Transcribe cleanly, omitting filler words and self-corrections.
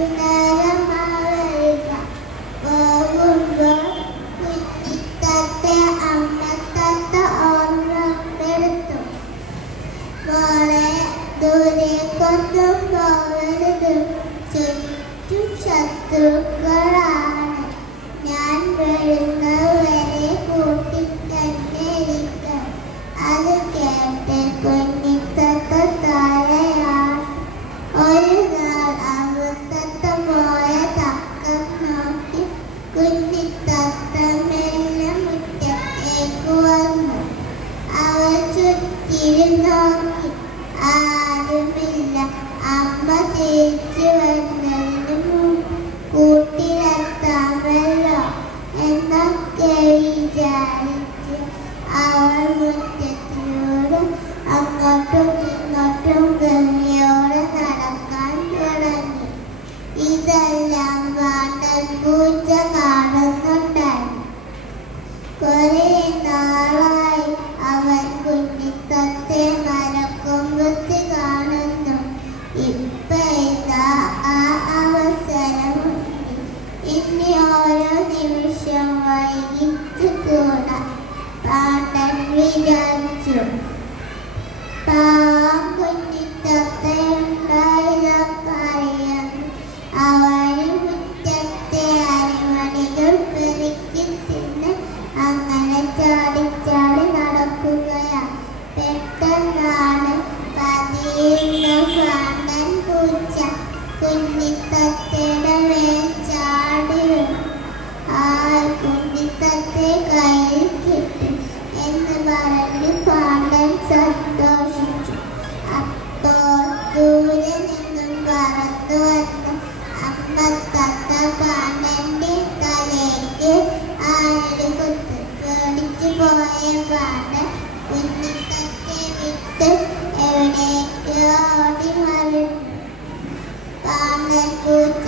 വൈകുന്നേരമാവുക പോകുമ്പോൾ കുഞ്ഞിത്തത്തെ അമ്മത്തത്ത ഓർമ്മപ്പെടുത്തും. മോളെ ദൂരേക്കൊന്നും പോകരുത്, ചുറ്റും ശത്രുക്കളാണ്. ഞാൻ വരുന്നവരെ കൂട്ടി തന്നെ ഇരിക്കാം. അത് കേട്ട് കുഞ്ഞിത്തത്ത താഴെയാണ്. ഒരു നാൾ അമ്മത്തത്ത പോയ തക്കം നോക്കി കുഞ്ഞിത്തത്ത മെല്ലെ മുറ്റത്തേക്ക് വന്നു. അവൾ ചുറ്റിലും നോക്കി, ആരുമില്ല. അമ്മ തിരിച്ചു വരുന്നതിന് മുമ്പ് കൂട്ടിലെത്താമല്ലോ എന്നൊക്കെ വിചാരിച്ച് അവൾ മുറ്റത്തിലൂടെ അങ്ങോട്ടും ഇങ്ങോട്ടും ഗമ്മിയോടെ നടക്കാൻ തുടങ്ങി. ഇതെല്ലാം പാണ്ടൻ പൂച്ച കാണുന്നുണ്ടായിരുന്നു. കുറെ നാളായി അവൻ കുഞ്ഞിത്തത്തെ മരക്കൊമ്പത്ത് കാണുന്നു. ഇപ്പൊ ഇതാ ആ അവസരമുണ്ട്. ഇനി ഓരോ നിമിഷം വൈകിട്ടുകൂടാ, പാണ്ടൻ വിചാരിച്ചു. പാവം കുഞ്ഞിത്തത്തയുണ്ടായതൊക്കെ അറിയാം. അവന് മുറ്റത്തെ അരിമണികൾ പെറുക്കി തിന്ന് അങ്ങനെ ചാടിച്ചാടി നടക്കുകയാ. പെട്ടെന്നാണ് പതിയുന്ന പാണ്ടൻ പൂച്ച കുഞ്ഞിത്തത്തയുടെ മേൽ ചാടി വീണു. ആ കുഞ്ഞിത്തത്തെ കയ്യിൽ കിട്ടി എന്ന് പറഞ്ഞ് പാണ്ടൻ സന്തോഷിച്ചു. അപ്പോൾ ദൂരെ നിന്നും പറന്നു വന്ന അമ്മത്തത്ത പാണ്ടന്റെ തലയ്ക്ക് ആരടി കുത്തി. പേടിച്ചു പോയ പാണ്ടൻ കുഞ്ഞിത്തത്തെ വിട്ട് എവിടേക്ക് ഓടി മറിഞ്ഞു. പാണ്ടൻ പൂച്ച